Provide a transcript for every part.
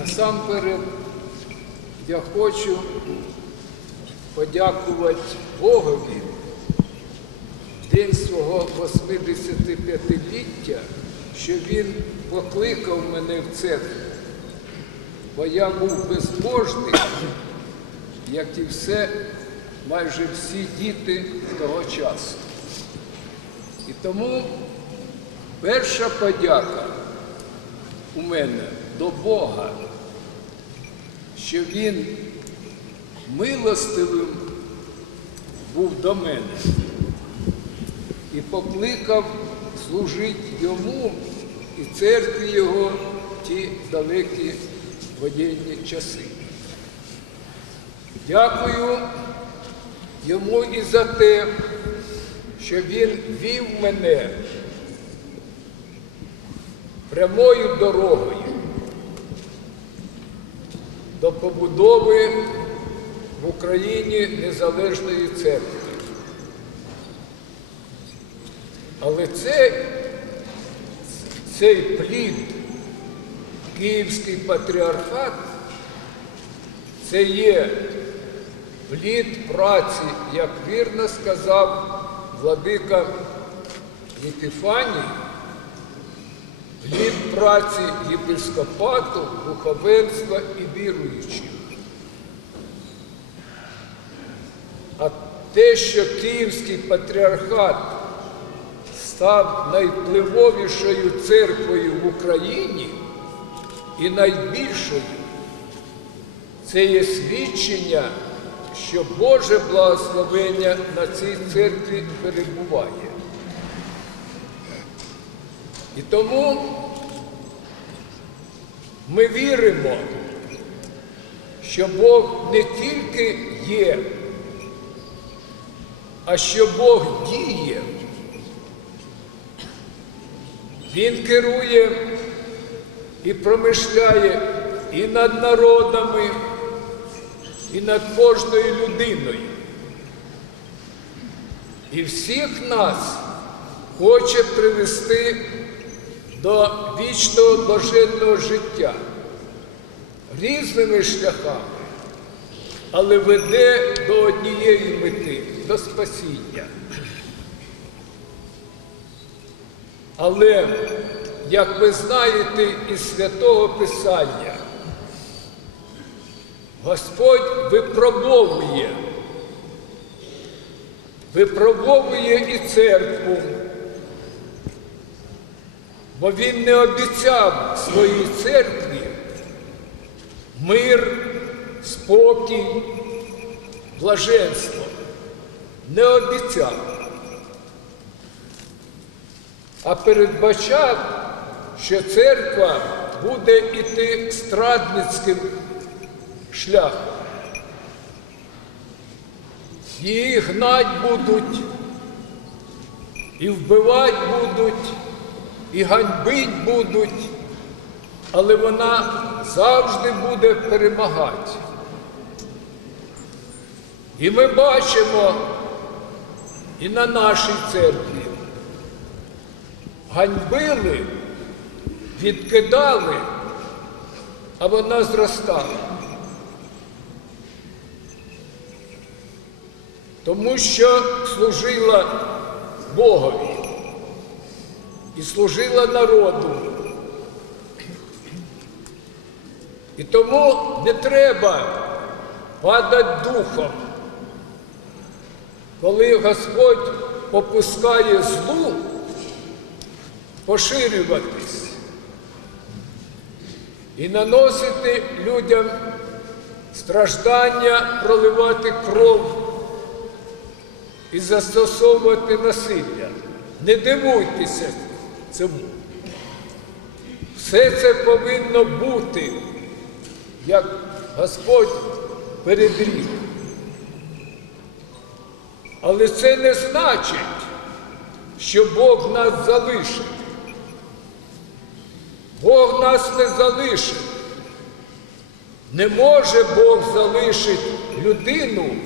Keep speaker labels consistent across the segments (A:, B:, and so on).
A: Насамперед я хочу подякувати Богові день свого 85-ліття, що Він покликав мене в церкву, бо я був безбожник, як і все, майже всі діти того часу. І тому перша подяка у мене до Бога, що Він милостивим був до мене і покликав служити йому і церкві його в ті далекі воєнні часи. Дякую йому і за те, що він вів мене прямою дорогою до побудови в Україні незалежної церкви. Але це, цей плід, Київський патріархат, це є плід праці, як вірно сказав владика Єпіфаній, плід праці єпископату, духовенства і віруючих. А те, що Київський патріархат став найвпливовішою церквою в Україні і найбільшою, це є свідчення, що Боже благословення на цій церкві перебуває. І тому ми віримо, що Бог не тільки є, а що Бог діє. Він керує і промишляє і над народами, і над кожною людиною. І всіх нас хоче привести до вічного блаженного життя різними шляхами, але веде до однієї мети, до спасіння. Але, як ви знаєте із святого Писання, Господь випробовує, випробовує і церкву, бо Він не обіцяв своїй церкві мир, спокій, блаженство. Не обіцяв а передбачав, що церква буде йти страдницьким шляхом. Її гнать будуть, і вбивати будуть, і ганьбить будуть, але вона завжди буде перемагати. І ми бачимо і на нашій церкві ганьбили, відкидали, а вона зростала. Тому що служила Богові і служила народу. І тому не треба падати духом, коли Господь попускає злу поширюватись і наносити людям страждання, проливати кров і застосовувати насилля. Не дивуйтеся цьому. Все це повинно бути, як Господь передріг. Але це не значить, що Бог нас залишить. Бог нас не залишить. Не може Бог залишити людину,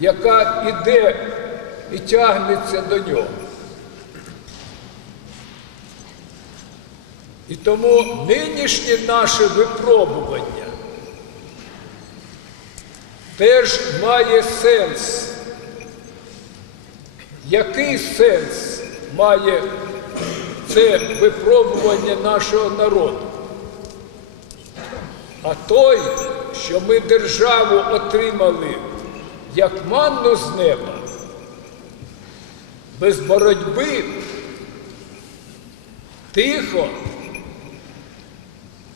A: яка іде і тягнеться до нього. І тому нинішнє наше випробування теж має сенс. Який сенс має це випробування нашого народу? А той, що ми державу отримали як манну з неба, без боротьби, тихо.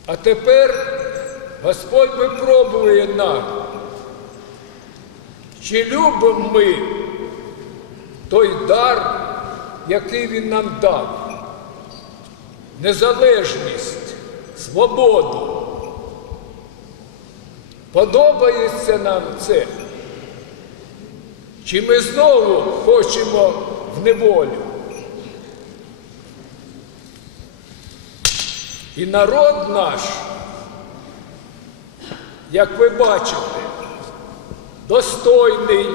A: А тепер Господь випробує нас, чи любимо ми той дар, який Він нам дав, незалежність, свободу. Подобається нам це? Чи ми знову хочемо в неволю? І народ наш, як ви бачите, достойний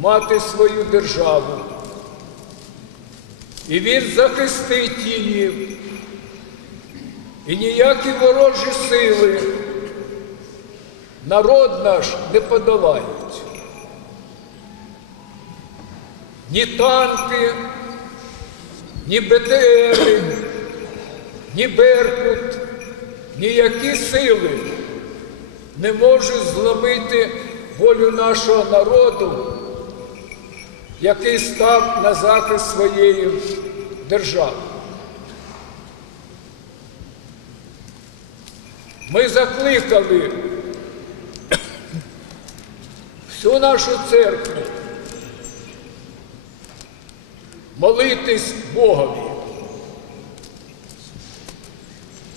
A: мати свою державу. І він захистить її. І ніякі ворожі сили народ наш не подолають. Ні танки, ні БТРи, ні Беркут, ніякі сили не можуть зломити волю нашого народу, який став на захист своєї держави. Ми закликали всю нашу церкву молитись Богові.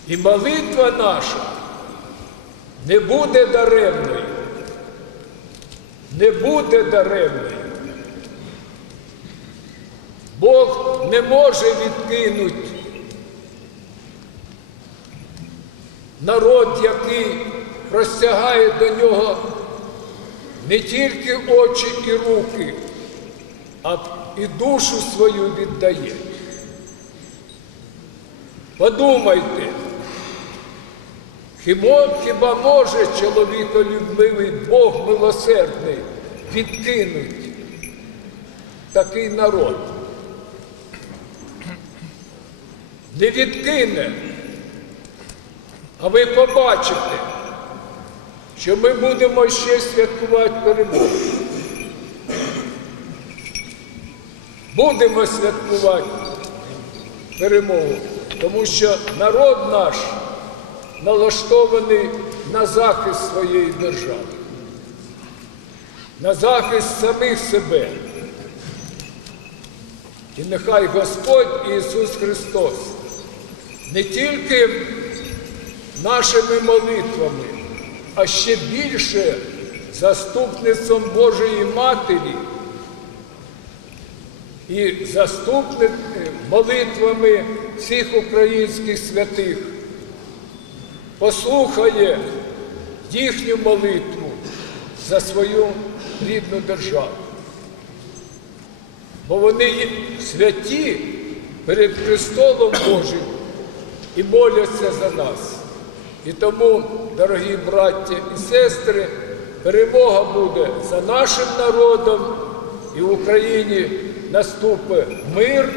A: І молитва наша не буде даремною, не буде даремною. Бог не може відкинути народ, який простягає до нього не тільки очі і руки, а і душу свою віддає. Подумайте, хіба, хіба може чоловіколюбливий Бог милосердний відкинути такий народ? Не відкине, а ви побачите, що ми будемо ще святкувати перемогу. Будемо святкувати перемогу, тому що народ наш налаштований на захист своєї держави, на захист самих себе. І нехай Господь Ісус Христос не тільки нашими молитвами, а ще більше заступництвом Божої Матері і заступник молитвами всіх українських святих послухає їхню молитву за свою рідну державу. Бо вони святі перед престолом Божим і моляться за нас. І тому, дорогі браття і сестри, перемога буде за нашим народом і в Україні наступить мир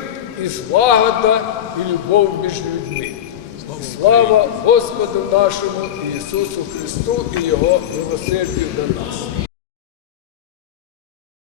A: і злагода і любов між людьми. Слава Господу нашому Ісусу Христу і Його милосердю до нас.